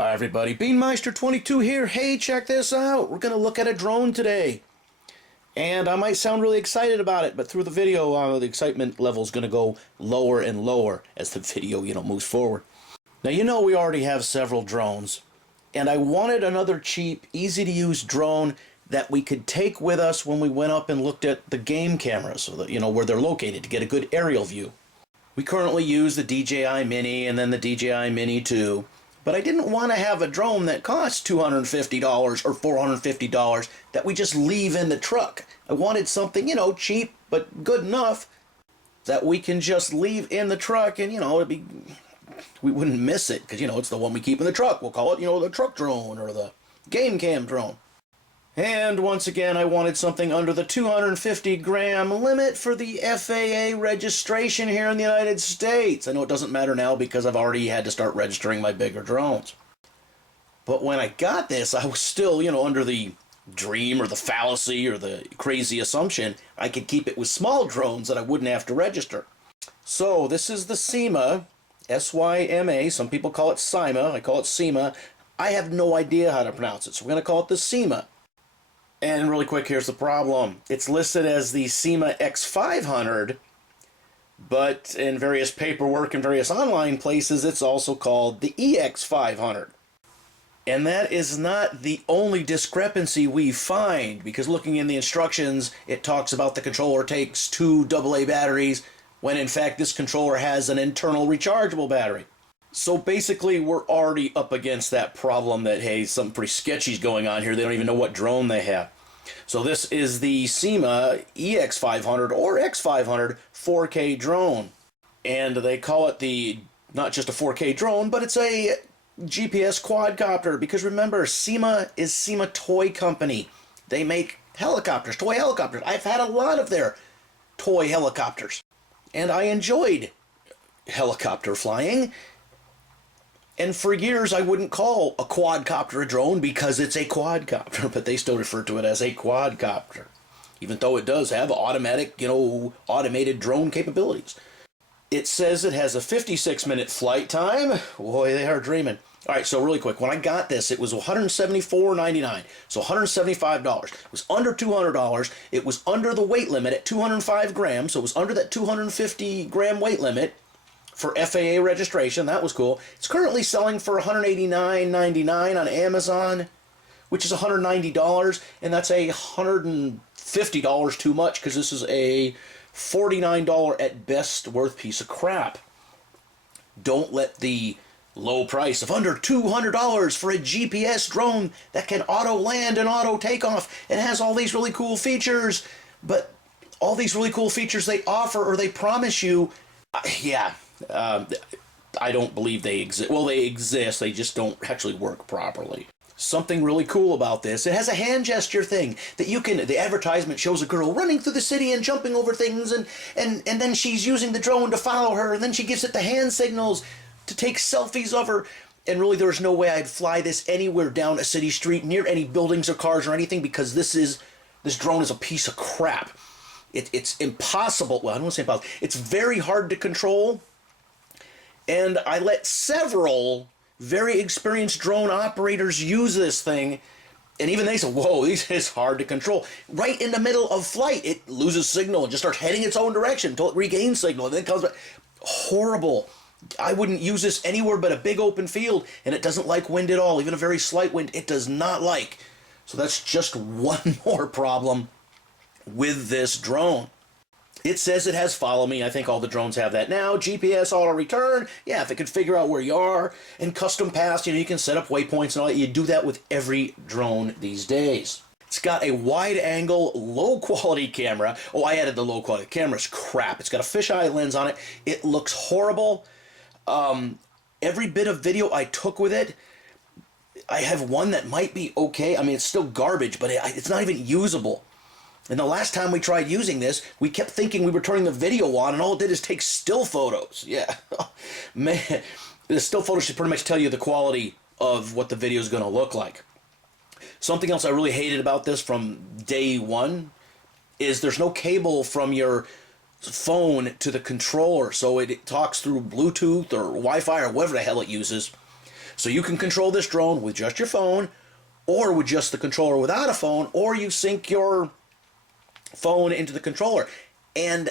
Hi everybody, Beanmeister22 here. Hey, check this out. We're going to look at a drone today. And I might sound really excited about it, but through the video, the excitement level is going to go lower and lower as the video, moves forward. Now, we already have several drones. And I wanted another cheap, easy-to-use drone that we could take with us when we went up and looked at the game cameras, so that, where they're located, to get a good aerial view. We currently use the DJI Mini and then the DJI Mini 2. But I didn't want to have a drone that costs $250 or $450 that we just leave in the truck. I wanted something, cheap but good enough that we can just leave in the truck and, we wouldn't miss it because, it's the one we keep in the truck. We'll call it, the truck drone or the game cam drone. And once again, I wanted something under the 250 gram limit for the FAA registration here in the United States. I know it doesn't matter now because I've already had to start registering my bigger drones. But when I got this, I was still, under the dream or the fallacy or the crazy assumption I could keep it with small drones that I wouldn't have to register. So this is the Syma, S-Y-M-A. Some people call it Syma. I call it Syma. I have no idea how to pronounce it, so we're going to call it the Syma. And really quick, here's the problem. It's listed as the Syma X500, but in various paperwork and various online places, it's also called the EX500. And that is not the only discrepancy we find, because looking in the instructions, it talks about the controller takes 2 AA batteries, when in fact this controller has an internal rechargeable battery. So basically, we're already up against that problem that, hey, something pretty sketchy is going on here. They don't even know what drone they have. So this is the Syma EX500 or X500 4K drone. And they call it not just a 4K drone, but it's a GPS quadcopter. Because remember, Syma is Syma Toy Company. They make helicopters, toy helicopters. I've had a lot of their toy helicopters. And I enjoyed helicopter flying. And for years, I wouldn't call a quadcopter a drone because it's a quadcopter, but they still refer to it as a quadcopter, even though it does have automatic, automated drone capabilities. It says it has a 56-minute flight time. Boy, they are dreaming. All right, so really quick, when I got this, it was $174.99, so $175. It was under $200. It was under the weight limit at 205 grams, so it was under that 250-gram weight limit. For FAA registration. That was cool. It's currently selling for $189.99 on Amazon, which is $190, and that's $150 too much because this is a $49 at best worth piece of crap. Don't let the low price of under $200 for a GPS drone that can auto land and auto take off and has all these really cool features, but all these really cool features they offer or they promise you, I don't believe they exist. Well, they exist, they just don't actually work properly. Something really cool about this, it has a hand gesture thing that the advertisement shows a girl running through the city and jumping over things, and then she's using the drone to follow her, and then she gives it the hand signals to take selfies of her. And really, there's no way I'd fly this anywhere down a city street near any buildings or cars or anything, because this drone is a piece of crap. It's impossible. Well, I don't want to say impossible. It's very hard to control. And I let several very experienced drone operators use this thing. And even they said, whoa, this is hard to control. Right in the middle of flight, it loses signal and just starts heading its own direction until it regains signal. And then it comes back. Horrible. I wouldn't use this anywhere but a big open field. And it doesn't like wind at all. Even a very slight wind, it does not like. So that's just one more problem with this drone. It says it has follow me. I think all the drones have that now. GPS auto return. Yeah, if it can figure out where you are. And custom pass, you can set up waypoints and all that. You do that with every drone these days. It's got a wide angle, low quality camera. Oh, I added the low quality camera's crap. It's got a fisheye lens on it. It looks horrible. Every bit of video I took with it, I have one that might be okay. I mean, it's still garbage, but it's not even usable. And the last time we tried using this, we kept thinking we were turning the video on, and all it did is take still photos. Yeah. Man, the still photos should pretty much tell you the quality of what the video is going to look like. Something else I really hated about this from day one is there's no cable from your phone to the controller, so it talks through Bluetooth or Wi-Fi or whatever the hell it uses. So you can control this drone with just your phone, or with just the controller without a phone, or you sync your phone into the controller. And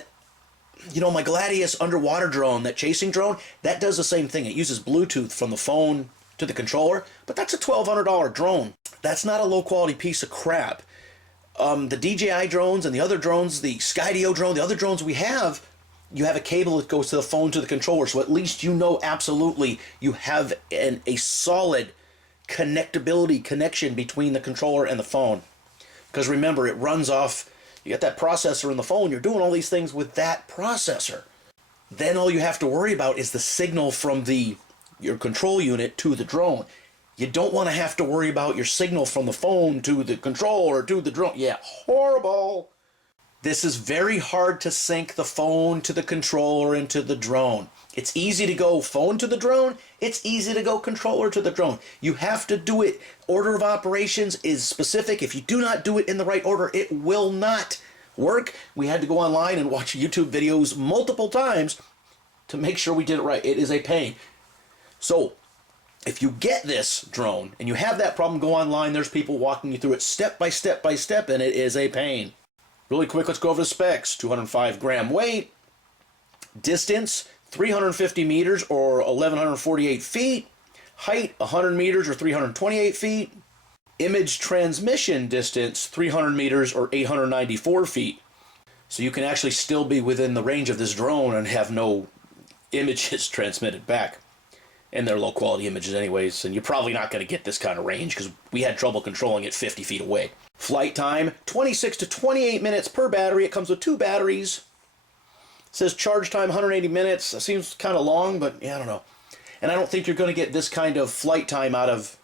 you know, my Gladius underwater drone, that chasing drone, that does the same thing. It uses Bluetooth from the phone to the controller, but that's a $1,200 drone. That's not a low quality piece of crap. The DJI drones and the other drones, the Skydio drone, the other drones we have, you have a cable that goes to the phone to the controller, so at least you know absolutely you have a solid connectability connection between the controller and the phone. Because remember, it runs off, you got that processor in the phone, you're doing all these things with that processor. Then all you have to worry about is the signal from your control unit to the drone. You don't want to have to worry about your signal from the phone to the controller to the drone. Yeah, horrible. This is very hard to sync the phone to the controller and to the drone. It's easy to go phone to the drone. It's easy to go controller to the drone. You have to do it. Order of operations is specific. If you do not do it in the right order, it will not work. We had to go online and watch YouTube videos multiple times to make sure we did it right. It is a pain. So if you get this drone and you have that problem, go online. There's people walking you through it step by step by step, and it is a pain. Really quick, let's go over the specs. 205 gram weight, distance 350 meters or 1,148 feet, height 100 meters or 328 feet, image transmission distance 300 meters or 894 feet. So you can actually still be within the range of this drone and have no images transmitted back. And they're low quality images anyways, and you're probably not going to get this kind of range because we had trouble controlling it 50 feet away. Flight time, 26 to 28 minutes per battery. It comes with 2 batteries. It says charge time 180 minutes. That seems kind of long, but yeah, I don't know. And I don't think you're going to get this kind of flight time out of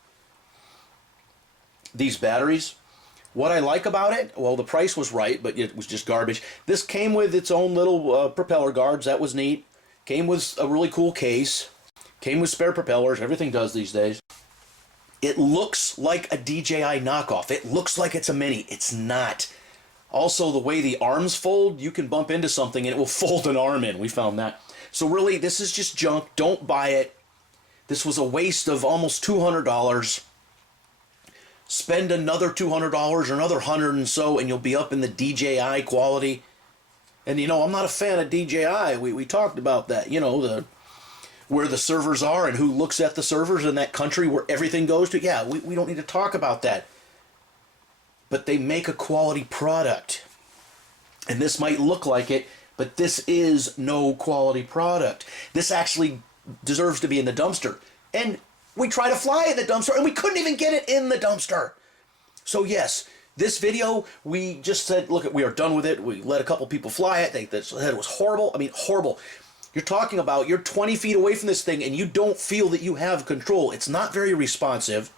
these batteries. What I like about it, well, the price was right, but it was just garbage. This came with its own little propeller guards. That was neat. Came with a really cool case. Came with spare propellers. Everything does these days. It looks like a DJI knockoff. It looks like it's a mini. It's not. Also, the way the arms fold, you can bump into something and it will fold an arm in. We found that. So really, this is just junk. Don't buy it. This was a waste of almost $200. Spend another $200 or another 100 and so, and you'll be up in the DJI quality. And you know, I'm not a fan of DJI. We talked about that. You know, where the servers are and who looks at the servers in that country where everything goes to. Yeah, we don't need to talk about that. But they make a quality product. And this might look like it, but this is no quality product. This actually deserves to be in the dumpster. And we try to fly in the dumpster and we couldn't even get it in the dumpster. So yes, this video, we just said, look, we are done with it. We let a couple people fly it. They said it was horrible. I mean, horrible. You're talking about you're 20 feet away from this thing and you don't feel that you have control. It's not very responsive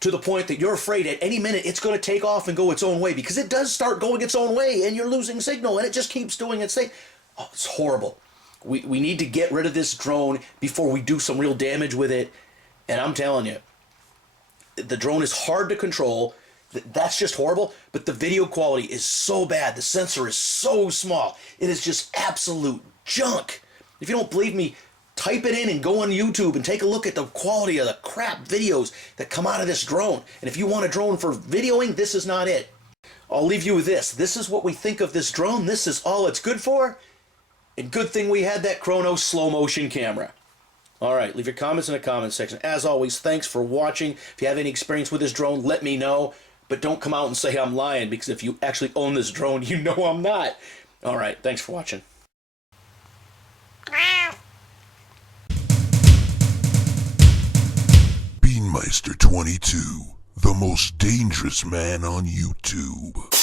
to the point that you're afraid at any minute it's going to take off and go its own way, because it does start going its own way and you're losing signal and it just keeps doing its thing. Oh, it's horrible. We need to get rid of this drone before we do some real damage with it. And I'm telling you, the drone is hard to control. That's just horrible. But the video quality is so bad. The sensor is so small. It is just absolute junk. If you don't believe me, type it in and go on YouTube and take a look at the quality of the crap videos that come out of this drone. And if you want a drone for videoing, this is not it. I'll leave you with this. This is what we think of this drone. This is all it's good for. And good thing we had that Chronos slow motion camera. All right, leave your comments in the comments section. As always, thanks for watching. If you have any experience with this drone, let me know. But don't come out and say I'm lying, because if you actually own this drone, you know I'm not. All right, thanks for watching. Beanmeister 22, the most dangerous man on YouTube.